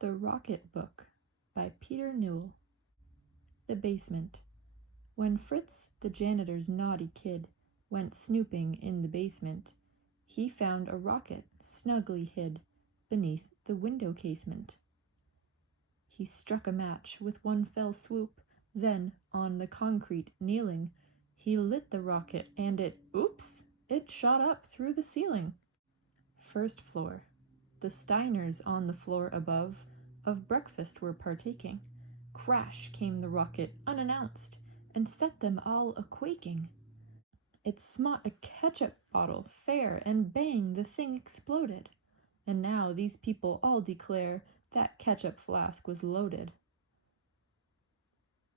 The Rocket Book by Peter Newell. The basement. When Fritz, the janitor's naughty kid, went snooping in the basement, he found a rocket snugly hid beneath the window casement. He struck a match with one fell swoop, then, on the concrete kneeling, he lit the rocket and it shot up through the ceiling. First floor. The Steiners on the floor above of breakfast were partaking. Crash came the rocket unannounced and set them all a-quaking. It smote a ketchup bottle fair, and bang, the thing exploded. And now these people all declare that ketchup flask was loaded.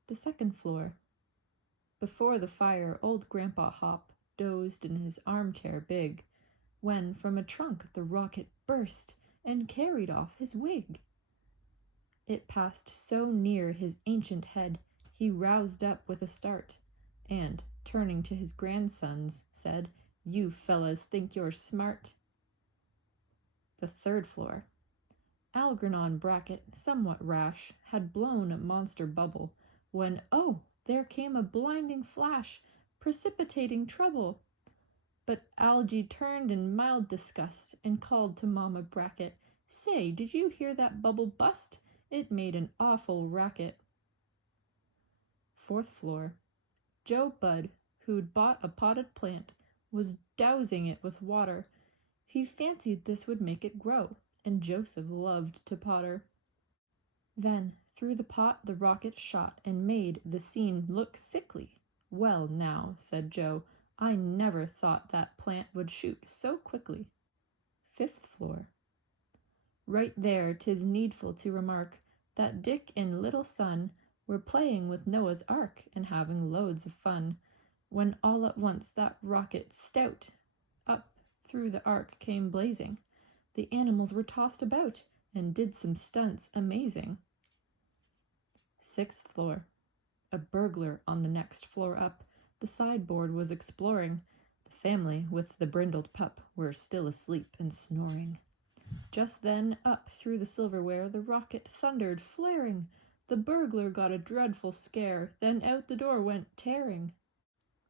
The second floor. Before the fire, old Grandpa Hop dozed in his armchair big, when from a trunk the rocket burst and carried off his wig. It passed so near his ancient head, he roused up with a start, and, turning to his grandsons, said, "You fellas think you're smart." The third floor. Algernon Brackett, somewhat rash, had blown a monster bubble, when, oh, there came a blinding flash, precipitating trouble. But Algy turned in mild disgust and called to Mama Brackett, "Say, did you hear that bubble bust? It made an awful racket." Fourth floor. Joe Budd, who'd bought a potted plant, was dousing it with water. He fancied this would make it grow, and Joseph loved to potter. Then through the pot the rocket shot and made the scene look sickly. "Well now," said Joe, "I never thought that plant would shoot so quickly." Fifth floor. Right there 'tis needful to remark that Dick and little son were playing with Noah's Ark and having loads of fun, when all at once that rocket stout up through the ark came blazing. The animals were tossed about and did some stunts amazing. Sixth floor. A burglar on the next floor up the sideboard was exploring. The family, with the brindled pup, were still asleep and snoring. Just then, up through the silverware the rocket thundered, flaring. The burglar got a dreadful scare, then out the door went tearing.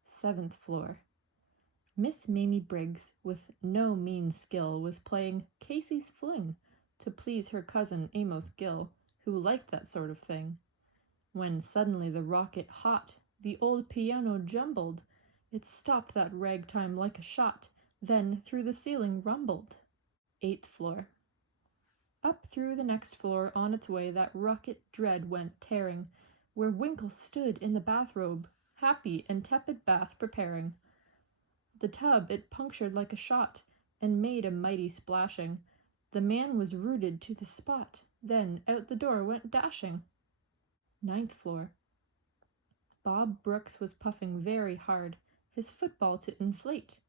Seventh floor. Miss Mamie Briggs, with no mean skill, was playing Casey's Fling to please her cousin Amos Gill, who liked that sort of thing. When suddenly the rocket hot, the old piano jumbled. It stopped that ragtime like a shot, then through the ceiling rumbled. Eighth floor. Up through the next floor on its way that rocket dread went tearing, where Winkle stood in the bathrobe, happy and tepid bath preparing. The tub it punctured like a shot, and made a mighty splashing. The man was rooted to the spot, then out the door went dashing. Ninth floor. Bob Brooks was puffing very hard, his football to inflate,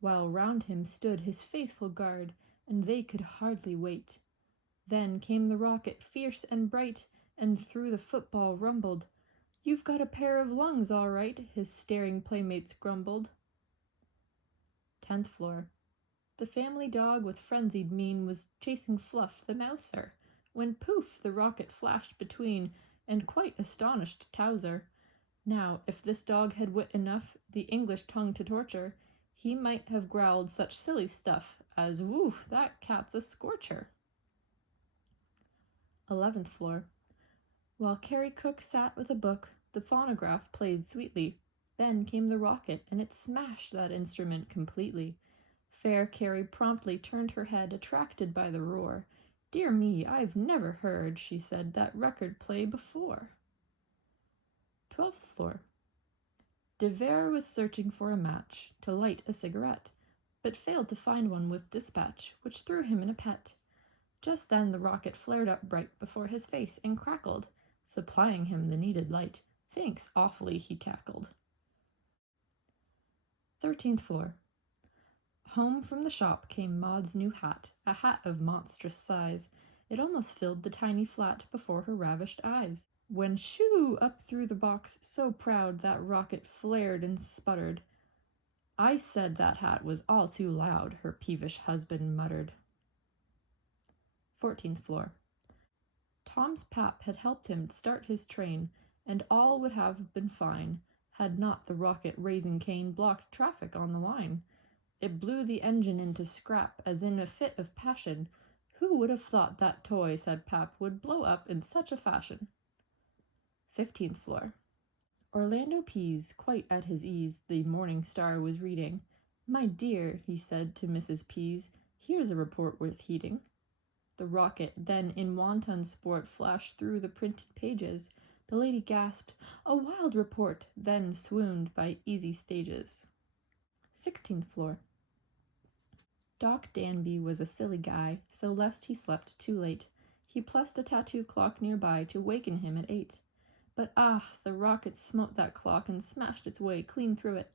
while round him stood his faithful guard, and they could hardly wait. Then came the rocket fierce and bright, and through the football rumbled. "You've got a pair of lungs, all right," his staring playmates grumbled. 10th floor. The family dog with frenzied mien was chasing Fluff the mouser, when poof, the rocket flashed between, and quite astonished Towser. Now, if this dog had wit enough the English tongue to torture, he might have growled such silly stuff as, "Woo, that cat's a scorcher." 11th floor. While Carrie Cook sat with a book, the phonograph played sweetly. Then came the rocket, and it smashed that instrument completely. Fair Carrie promptly turned her head, attracted by the roar. "Dear me, I've never heard," she said, "that record play before." 12th floor. De Vere was searching for a match to light a cigarette, but failed to find one with dispatch, which threw him in a pet. Just then the rocket flared up bright before his face and crackled, supplying him the needed light. "Thanks awfully," he cackled. 13th floor. Home from the shop came Maud's new hat, a hat of monstrous size. It almost filled the tiny flat before her ravished eyes. When shoo up through the box, so proud that rocket flared and sputtered. "I said that hat was all too loud," her peevish husband muttered. 14th floor. Tom's pap had helped him start his train, and all would have been fine, had not the rocket Raising Cane blocked traffic on the line. It blew the engine into scrap as in a fit of passion. Who would have thought that toy, said pap, would blow up in such a fashion? 15th floor. Orlando Pease, quite at his ease, the Morning Star was reading. My dear, he said to Mrs. Pease, here's a report worth heeding. The rocket then in wanton sport flashed through the printed pages. The lady gasped, a wild report, then swooned by easy stages. 16th floor. Doc Danby was a silly guy, so lest he slept too late, he plussed a tattoo clock nearby to waken him at 8. But the rocket smote that clock and smashed its way clean through it.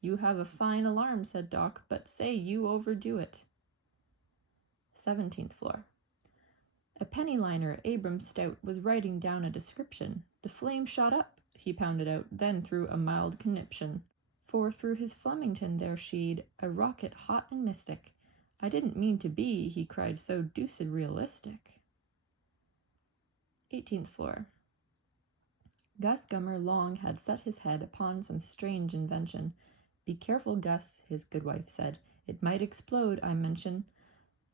You have a fine alarm, said Doc, but say you overdo it. 17th floor. A penny liner, Abram Stout, was writing down a description. The flame shot up, he pounded out, then threw a mild conniption. For through his Flemington there sheed a rocket hot and mystic. I didn't mean to be, he cried, so deuced realistic. 18th floor. Gus Gummer long had set his head upon some strange invention. Be careful, Gus, his good wife said. It might explode, I mention.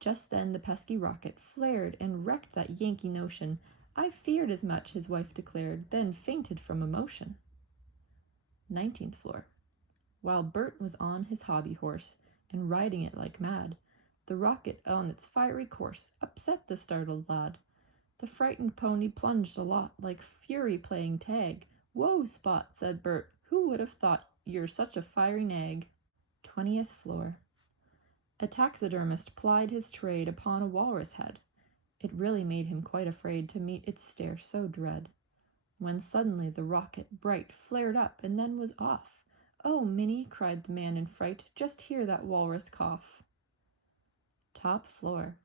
Just then the pesky rocket flared and wrecked that Yankee notion. I feared as much, his wife declared, then fainted from emotion. 19th floor. While Bert was on his hobby horse and riding it like mad, the rocket on its fiery course upset the startled lad. The frightened pony plunged a lot, like fury playing tag. Whoa, Spot, said Bert, who would have thought you're such a fiery nag? 20th floor. A taxidermist plied his trade upon a walrus head. It really made him quite afraid to meet its stare so dread. When suddenly the rocket, bright, flared up and then was off. Oh, Minnie, cried the man in fright, just hear that walrus cough. Top floor.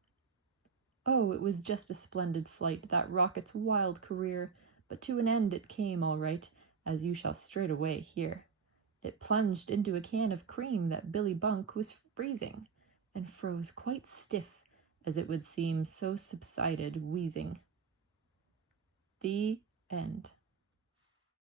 Oh, it was just a splendid flight, that rocket's wild career, but to an end it came all right, as you shall straightway hear. It plunged into a can of cream that Billy Bunk was freezing, and froze quite stiff, as it would seem, so subsided, wheezing. The end.